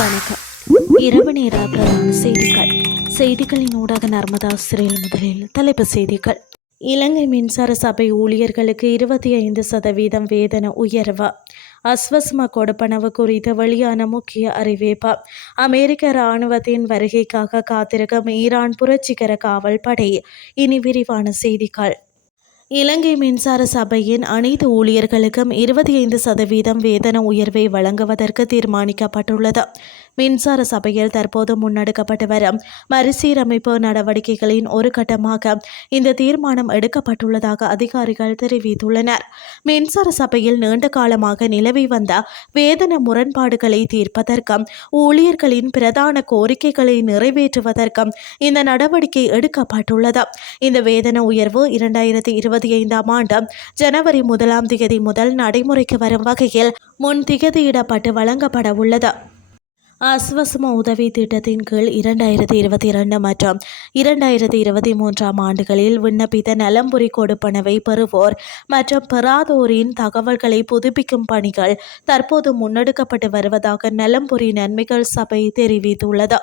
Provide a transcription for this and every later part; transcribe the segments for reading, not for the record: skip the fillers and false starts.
வணக்கம். இரவு நேர பிரதான செய்திகளின் ஊடாக நர்மதா சிறையில் முதலில் தலைப்புச் செய்திகள். இலங்கை மின்சார சபை ஊழியர்களுக்கு 25% வேதன உயர்வு. அஸ்வஸ்ம கொடுப்பனவு குறித்து வெளியான முக்கிய அறிவிப்பு. அமெரிக்க இராணுவத்தின் வருகைக்காக காத்திருக்கும் ஈரான் புரட்சிகர காவல் படை. இனி விரிவான செய்திகள். இலங்கை மின்சார சபையின் அனைத்து ஊழியர்களுக்கும் 25% வேதன உயர்வை வழங்குவதற்கு தீர்மானிக்கப்பட்டுள்ளது. மின்சார சபையில் தற்போது முன்னெடுக்கப்பட்டு வரும் மறுசீரமைப்பு நடவடிக்கைகளின் ஒரு கட்டமாக இந்த தீர்மானம் எடுக்கப்பட்டுள்ளதாக அதிகாரிகள் தெரிவித்துள்ளனர். மின்சார சபையில் நீண்ட காலமாக நிலவி வந்த வேதன முரண்பாடுகளை தீர்ப்பதற்கும் ஊழியர்களின் பிரதான கோரிக்கைகளை நிறைவேற்றுவதற்கும் இந்த நடவடிக்கை எடுக்கப்பட்டுள்ளது. இந்த வேதன உயர்வு 2025 ஆண்டு ஜனவரி 1 முதல் நடைமுறைக்கு வரும் வகையில் முன் திகதியிடப்பட்டு வழங்கப்பட உள்ளது. அஸ்வஸ்ம உதவி திட்டத்தின் கீழ் 2022 மற்றும் 2023 ஆண்டுகளில் விண்ணப்பித்த நலம்புரி கொடுப்பனவை பெறுவோர் மற்றும் பெறாதோரின் தகவல்களை புதுப்பிக்கும் பணிகள் தற்போது முன்னெடுக்கப்பட்டு வருவதாக நலம்புரி நன்மைகள் சபை தெரிவித்துள்ளது.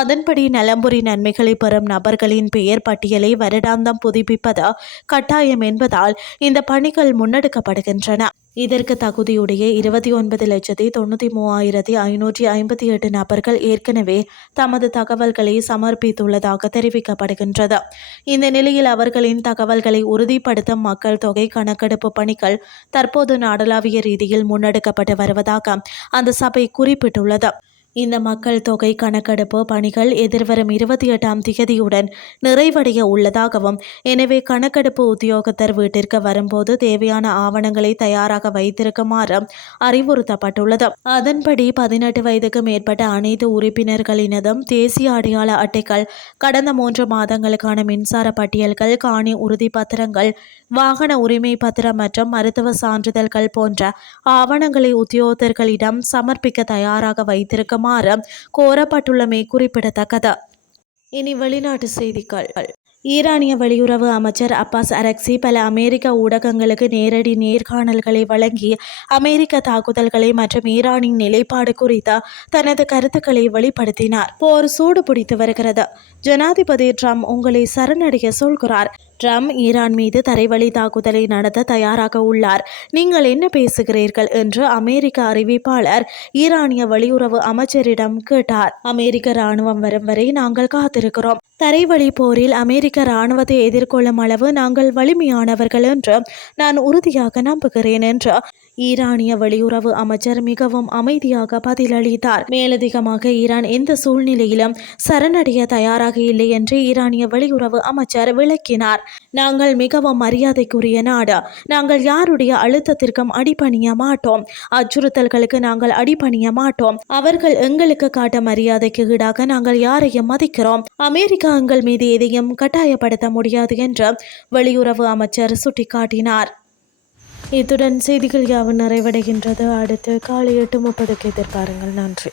அதன்படி நலம்புரி நன்மைகளை பெறும் நபர்களின் பெயர் பட்டியலை வருடாந்தம் புதுப்பிப்பது கட்டாயம் என்பதால் இந்த பணிகள் முன்னெடுக்கப்படுகின்றன. இதற்கு தகுதியுடைய 29,93,558 நபர்கள் ஏற்கனவே தமது தகவல்களை சமர்ப்பித்துள்ளதாக தெரிவிக்கப்படுகின்றது. இந்த நிலையில் அவர்களின் தகவல்களை உறுதிப்படுத்தும் மக்கள் தொகை கணக்கெடுப்பு பணிகள் தற்போது நாடளாவிய ரீதியில் முன்னெடுக்கப்பட்டு வருவதாக அந்த சபை குறிப்பிட்டுள்ளது. இந்த மக்கள் தொகை கணக்கெடுப்பு பணிகள் எதிர்வரும் 28ஆம் திகதியுடன் நிறைவடைய உள்ளதாகவும், எனவே கணக்கெடுப்பு உத்தியோகத்தர் வீட்டிற்கு வரும்போது தேவையான ஆவணங்களை தயாராக வைத்திருக்குமாறு அறிவுறுத்தப்பட்டுள்ளது. அதன்படி 18 வயதுக்கு மேற்பட்ட அனைத்து உறுப்பினர்களினதும் தேசிய அடையாள அட்டைகள், கடந்த 3 மாதங்களுக்கான மின்சார பட்டியல்கள், காணி உறுதி பத்திரங்கள், வாகன உரிமை பத்திரம் மற்றும் மருத்துவ சான்றிதழ்கள் போன்ற ஆவணங்களை உத்தியோகத்தர்களிடம் சமர்ப்பிக்க தயாராக வைத்திருக்கும் கோரப்பட்டுள்ளமை குறிப்பிடத்தக்கது. இனி வெளிநாட்டு செய்திகள். ஈரானிய வெளியுறவு அமைச்சர் அப்பாஸ் அரக்சி பல அமெரிக்க ஊடகங்களுக்கு நேரடி நேர்காணல்களை வழங்கி அமெரிக்க தாக்குதல்களை மற்றும் ஈரானின் நிலைப்பாடு குறித்த தனது கருத்துக்களை வெளிப்படுத்தினார். போர் சூடு பிடித்து வருகிறது. ஜனாதிபதி ட்ரம்ப் உங்களை சரணடைய சொல்கிறார். ட்ரம்ப் ஈரான் மீது தரைவழி தாக்குதலை நடத்த தயாராக உள்ளார். நீங்கள் என்ன பேசுகிறீர்கள் என்று அமெரிக்க அறிவிப்பாளர் ஈரானிய வெளியுறவு அமைச்சரிடம் கேட்டார். அமெரிக்க இராணுவம் வரும் வரை நாங்கள் காத்திருக்கிறோம். தரைவழி போரில் அமெரிக்க இராணுவத்தை எதிர்கொள்ளும் அளவு நாங்கள் வலிமையானவர்கள் என்று நான் உறுதியாக நம்புகிறேன் என்று ஈரானிய வெளியுறவு அமைச்சர் மிகவும் அமைதியாக பதிலளித்தார். மேலதிகமாக ஈரான் எந்த சூழ்நிலையிலும் சரணடைய தயாராக இல்லை என்று ஈரானிய வெளியுறவு அமைச்சர் விளக்கினார். நாங்கள் மிகவும் மரியாதைக்குரிய நாடு. நாங்கள் யாருடைய அழுத்தத்திற்கும் அடிபணிய மாட்டோம். அச்சுறுத்தல்களுக்கு நாங்கள் அடிபணிய மாட்டோம். அவர்கள் எங்களுக்கு காட்ட மரியாதைக்கு ஈடாக நாங்கள் யாரையும் மதிக்கிறோம். அமெரிக்கா எங்கள் மீது எதையும் கட்டாயப்படுத்த முடியாது என்று வெளியுறவு அமைச்சர் சுட்டிக்காட்டினார். இத்துடன் செய்திகள் யாவும் நிறைவடைகின்றது. அடுத்து காலை 8:30 எதிர்பாருங்கள். நன்றி.